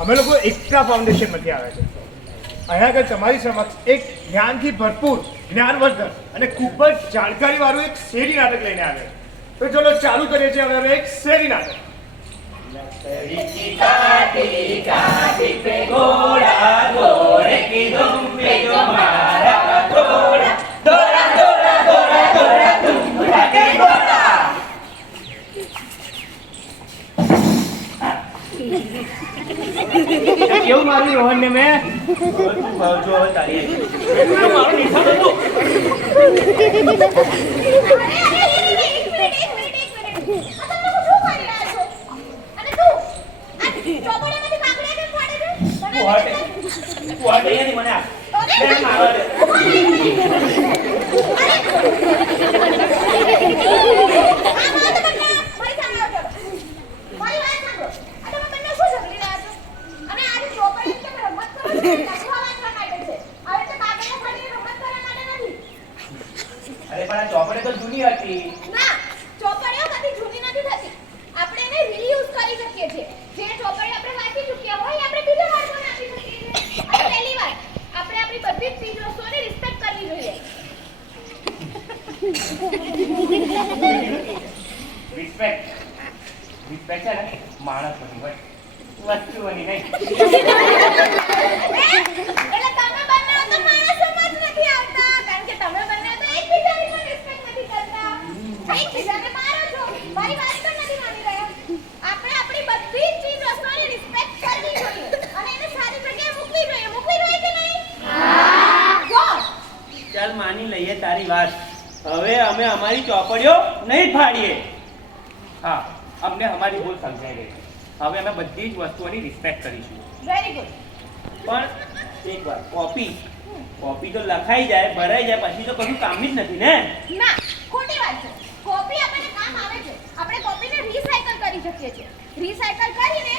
અમે લોકો એકતા ફાઉન્ડેશનમાંથી આવ્યા છે. અહીંયા આગળ તમારી સમક્ષ એક જ્ઞાનથી ભરપૂર જ્ઞાનવર્ધક અને ખૂબ જ જાણકારીવાળું એક શેરી નાટક લઈને આવ્યા છે. તો ચલો ચાલુ કરીએ છીએ હવે એક શેરી નાટક. કેવું મારું રોહન ને મેં ચોપડે તો જૂની હતી. ના, ચોપડીઓ કદી જૂની નથી થતી. આપણે એને રીયુઝ કરી શકીએ છીએ. જે ચોપડી આપણે વાંચી ચૂક્યા હોય આપણે બીજા બાળકોને આપી શકીએ છીએ. અને પહેલી વાત, આપણે આપણી બધી જ ચીજ વસ્તુઓની રિસ્પેક્ટ કરવી જોઈએ. રિસ્પેક્ટ છે ને માણસની હોય, વસ્તુઓની નહીં. એટલે તમે બંને તો માણસોમાં જ નથી આવતા, કારણ કે તમે બંને તો એકબીજાની પણ રિસ્પેક્ટ નથી કરતા. એકબીજાને મારો છો, મારી વાત પણ નથી માની રહ્યા. આપણે આપણી બધી જ ચીજ વસ્તુઓની રિસ્પેક્ટ કરવી જોઈએ અને એને સારી જગ્યાએ મૂકવી જોઈએ. મૂકવી જોઈએ કે નહીં? હા. ચાલ માની લઈએ તારી વાત. હવે અમે અમારી ચોપડીઓ નહીં ફાડીએ. હા, અમને અમારી ભૂલ સમજાઈ ગઈ. હવે અમે બધી જ વસ્તુઓની રિસ્પેક્ટ કરીશું. Very good. પણ એક વાત, કોપી તો લખાઈ જાય, ભરાઈ જાય, પછી તો કશું કામની જ નથી ને. ના, ખોટી વાત છે. કોપી આપણને કામ આવે છે. આપણે કોપીને રીસાયકલ કરી શકીએ છીએ. રીસાયકલ કરીને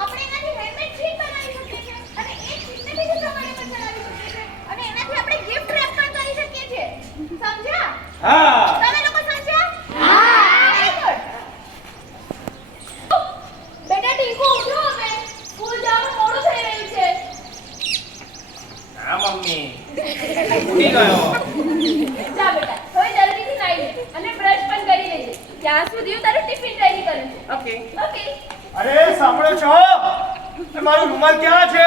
આપણે એનાથી હેન્ડમેડ શીટ બનાવી શકીએ છીએ અને એ શીટને બીજી પ્રમાણે પણ ચલાવી શકીએ છીએ અને એનાથી આપણે ગિફ્ટ રેપ પણ કરી શકીએ છીએ. સમજ્યા? હા. તમે લોકો સમજ્યા? હા. Very good. બેટા ટીકુ ઉઠો, હવે સ્કૂલ જવાનું મોડું થઈ રહ્યું છે. હા મમ્મી, ઉઠી ગયો. જા બેટા, હવે જલ્દીથી નાઈ લે અને બ્રશ પણ કરી લેજે. ત્યાં સુધી હું તારું ટિફિન રેડી કરું છું. ઓકે. ઓકે. અરે સાંભળો છો, મારું રૂમાલ ક્યાં છે?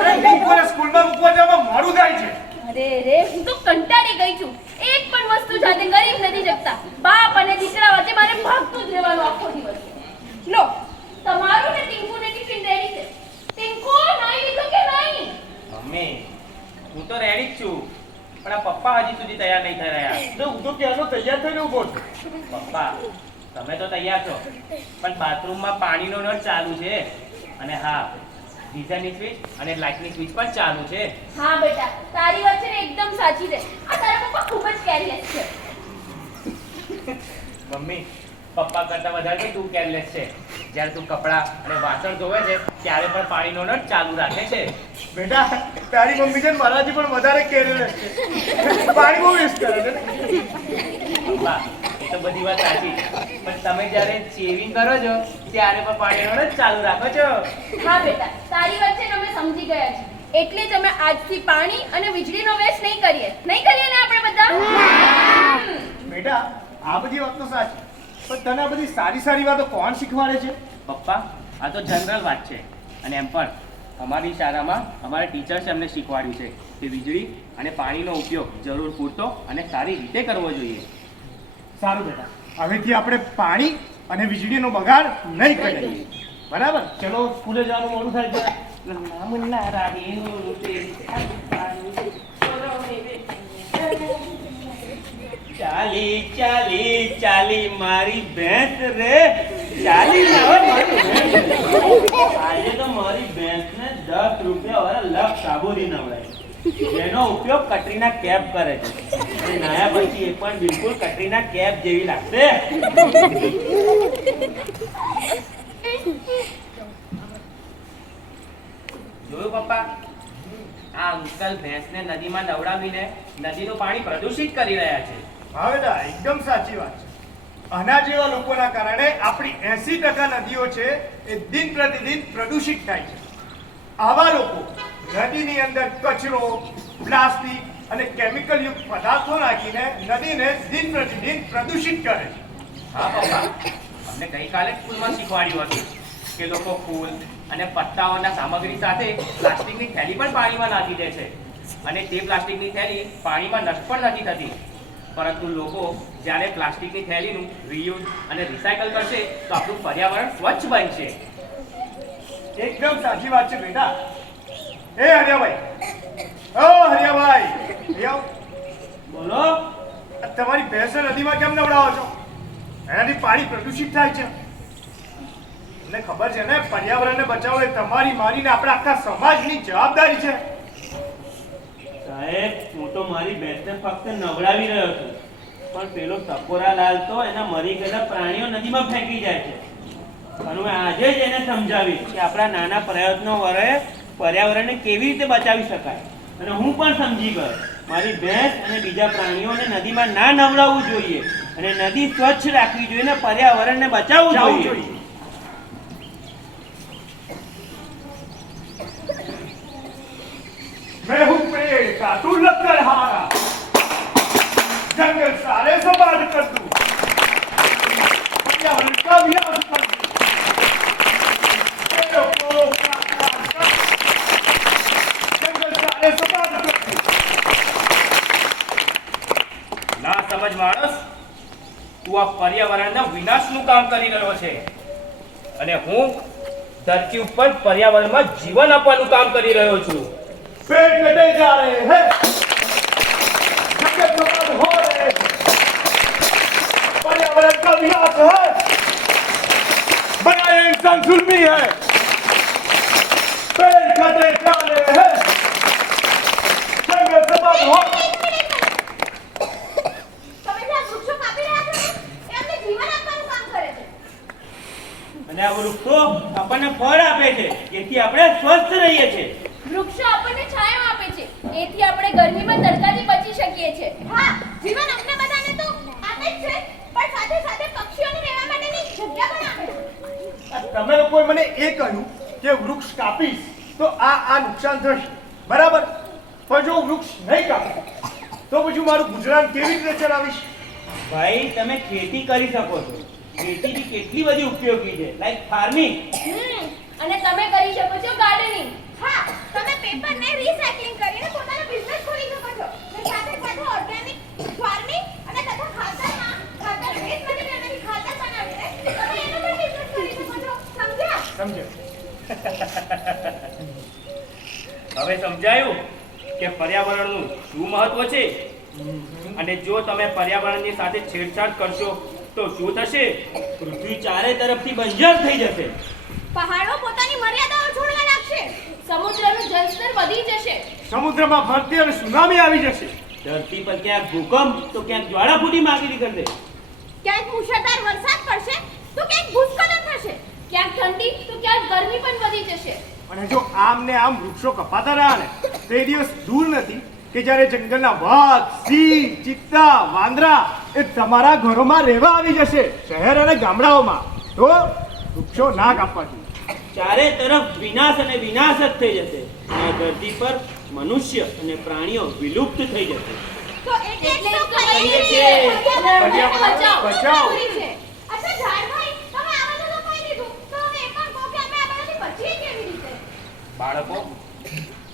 અરે ટીંકુને સ્કૂલમાં મૂકવા જવામાં મોડું થાય છે. અરે રે, હું તો કંટાળી ગઈ છું. એક પણ વસ્તુ જાતે કરી જ નથી શકતા. બાપ અને દીકરા વચ્ચે મારે ભાગતું જ રહેવાનું આખો દિવસ. લો, તમારું ને ટીંકુને ટિફિન રેડી છે. ટીંકુ નાઈ લીધું કે નહીં? મમ્મી, હું તો રેડી જ છું, પણ આ પપ્પા હજી સુધી તૈયાર નહીં થઈ રહ્યા. તો હું તો ક્યાંનો તૈયાર થઈને ઊભો છું. પપ્પા, તમે તો તૈયાર છો, પણ બાથરૂમમાં પાણીનો નળ ચાલુ છે. અને હા, ગીઝરની સ્વિચ અને લાઇટની સ્વિચ પણ ચાલુ છે. હા બેટા, તારી વાત છે ને એકદમ સાચી છે. આ તારા પપ્પા ખૂબ જ કેરલેસ છે. મમ્મી, પપ્પા કરતા વધારે તું કેરલેસ છે. જ્યારે તું કપડાં અને વાસણ ધોવે છે ત્યારે પણ પાણીનો નળ ચાલુ રાખે છે. બેટા, તારી મમ્મી છે ને મારાથી પણ વધારે કેરલેસ છે. પાણી બહુ વેસ્ટ કરે છે. પપ્પા, એ તો બધી વાત સાચી, પણ તમે જ્યારે શેવિંગ કરો છો ત્યારે પણ પાણીનો નળ ચાલુ રાખો છો. હા બેટા, તારી વાત છે ને અમે સમજી ગયા છીએ. એટલે જ અમે આજથી પાણી અને વીજળીનો વેસ્ટ નહીં કરીએ. નહીં કરીએ ને આપણે બધા? બેટા, આ બધી વાત તો સાચી, પણ તને આ બધી સારી સારી વાતો કોણ શીખવાડે છે? પપ્પા, આ તો જનરલ વાત છે. અને એમ પણ અમારી શાળામાં અમારા ટીચર્સે અમને શીખવાડ્યું છે કે વીજળી અને પાણીનો ઉપયોગ જરૂર પૂરતો અને સારી રીતે કરવો જોઈએ. સારું બેટા, હવેથી આપણે પાણી અને વીજળીનો બગાડ નહીં કરીએ. બરાબર? ચલો સ્કૂલે જવાનું મોડું થાય છે. ચાલી ચાલી ચાલી મારી ભેંસ રે, ચાલી ના હો મારી ભેંસ. આજે તો મારી ભેંસને 10 રૂપિયા વાળા લક્ષ સાબુની નવડાય, જેનો ઉપયોગ કટરીના કેફ કરે છે. અને નાયા પછી એ પણ બિલકુલ કટરીના કેફ જેવી લાગશે. જોયું પપ્પા, આ અંકલ ભેંસને નદીમાં નવડાવીને નદીનું પાણી પ્રદૂષિત કરી રહ્યા છે. હા બેટા, એકદમ સાચી વાત છે. આના જેવા લોકોના કારણે આપણી 80% નદીઓ છે એ દિન પ્રતિદિન પ્રદૂષિત થાય છે. આવા લોકો નદીની અંદર કચરો, પ્લાસ્ટિક અને કેમિકલ યુક્ત પદાર્થો નાખીને નદીને દિન પ્રતિદિન પ્રદૂષિત કરે છે. હા પપ્પા, અમને ગઈકાલે જ સ્કૂલમાં શીખવાડ્યું હતું કે લોકો ફૂલ અને પત્તાઓના સામગ્રી સાથે પ્લાસ્ટિકની થેલી પણ પાણીમાં નાખી દે છે અને તે પ્લાસ્ટિકની થેલી પાણીમાં નષ્ટ પણ નથી થતી. પરંતુ લોકો જ્યારે પ્લાસ્ટિકની થેલીનું રીયુઝ અને રિસાયકલ કરશે તો આપણું પર્યાવરણ સ્વચ્છ બનશે. એકદમ સાચી વાત છે બેટા. એ હરિયાભાઈ, ઓ હરિયાભાઈ, અહીં આવો. બોલો. આ તમારી ભેંસો નદીમાં કેમ નવડાવો છો? એનાથી પાણી પ્રદૂષિત થાય છે. તમને ખબર છે ને, પર્યાવરણને બચાવવો એ તમારી, મારી ને આપણા આખા સમાજની જવાબદારી છે. સાહેબ, હું તો મારી ભેંસને ફક્ત નવડાવી રહ્યો છું, પણ પેલો ટકોરાલાલ તો એના મરી ગયેલા પ્રાણીઓ નદીમાં ફેંકી જાય છે. અને હું આજે જ એને સમજાવીશ કે આપણા નાના પ્રયત્નો વડે પર્યાવરણને કેવી રીતે બચાવી શકાય. અને હું પણ સમજી ગયો, મારી ભેંસ અને બીજા પ્રાણીઓને નદીમાં ના નવડાવવું જોઈએ અને નદી સ્વચ્છ રાખવી જોઈએ અને પર્યાવરણને બચાવવું જોઈએ. मैं हूँ पेड़ का, तू लकड़हारा, जंगल सारे बर्बाद कर दूं, पर्यावरण का विनाश कर दूं, पेड़ों को काट कर जंगल सारे बर्बाद कर दूं. ના સમજ માણસ, તું આ પર્યાવરણના વિનાશનું કામ કરી રહ્યો છે અને હું ધરતી ઉપર પર્યાવરણમાં જીવન આપવાનું કામ કરી રહ્યો છું. पेड़ कटे जा रहे हैं, जंगल बर्बाद हो रहे हैं, पर्यावरण का विनाश है, बनाए इंसान जुल्मी है, पेड़ कटे जा रहे हैं, जंगल बर्बाद हो તમે જે આ વૃક્ષો કાપી રહ્યા છો ને, એ અમને જીવન આપવાનું કામ કરે છે. અને આ વૃક્ષો આપણને ફળ આપે છે, જેથી આપણે સ્વસ્થ રહીએ છીએ. વૃક્ષો આપણને છાંયો આપે છે, એથી આપણે ગરમીમાં તડકાથી બચી શકીએ છીએ. હા, જીવન અમને બધાને તો આપે જ છે, પણ સાથે સાથે પક્ષીઓને રહેવા માટેની જગ્યા પણ આપે છે. તમે લોકોએ મને એ કહ્યું કે વૃક્ષ કાપીશ તો આ નુકસાન થશે, બરાબર? પણ જો વૃક્ષ નહીં કાપું તો પછી મારું ગુજરાન કેવી રીતે ચલાવીશ? ભાઈ, તમે ખેતી કરી શકો છો. ખેતીની કેટલી બધી ઉપયોગી છે, લાઈક ફાર્મિંગ. અને તમે કરી શકો છો ગાર્ડનિંગ. હા, તમે પેપરને રિસાયકલિંગ કરીને પોતાનો બિઝનેસ ખોલી શકો છો. અને સાથે સાથે ઓર્ગેનિક ફાર્મિંગ અને તથા ખાતર વેસ્ટમાંથી તેનાથી ખાતર બનાવીને તમે એનો પણ બિઝનેસ કરી શકો છો. સમજ્યા? સમજ્યો? હવે સમજાયું કે પર્યાવરણનું શું મહત્વ છે? અને જો તમે પર્યાવરણની સાથે છેડછાડ કરશો તો શું થશે? પૃથ્વી ચારે તરફથી બંજર થઈ જશે. પહાડો પોતાની મર્યાદાઓ છોડવા લાગશે. સમુદ્રનું જળસ્તર વધી જશે. સમુદ્રમાં ભરતી અને સુનામી આવી જશે. ધરતી પર ક્યાંક ભૂકંપ તો ક્યાંક જ્વાળાફૂટી માગણી કરી દે. ક્યાંક મુશળધાર વરસાદ પડશે તો ક્યાંક ભૂસ્ખલન થશે. ક્યાંક ઠંડી તો ક્યાંક ગરમી પણ વધી જશે. અને જો આમ ને આમ વૃક્ષો કપાતા રહ્યા ને તો એ દિવસ દૂર નથી કે જ્યારે જંગલના વાઘ, સિંહ, ચિત્તા, વાંદરા એ તમારા ઘરોમાં રહેવા આવી જશે, શહેર અને ગામડાઓમાં. તો વૃક્ષો ના કાપવા જોઈએ. ચારે તરફ વિનાશ અને વિનાશ જ થઈ જશે. આ ધરતી પર મનુષ્ય અને પ્રાણીઓ વિલુપ્ત થઈ જશે. તો એટલે જ તો કહીએ કહીએ છીએ, છીએ પર્યાવરણને પર્યાવરણને બચાવો. જરૂરી છે. અચ્છા ઝાડભાઈ, તમે આ બધું તો કહી દીધું, તો હવે એ પણ કહો કે અમે આ બધાથી બચીએ કેવી રીતે? બાળકો,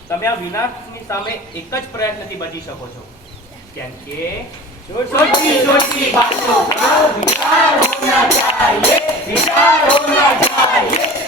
તમે આ વિનાશની સામે એક જ પ્રયત્નથી બચી શકો છો. કેમ કે छोटी छोटी बातों का विचार होना चाहिए, विचार होना चाहिए.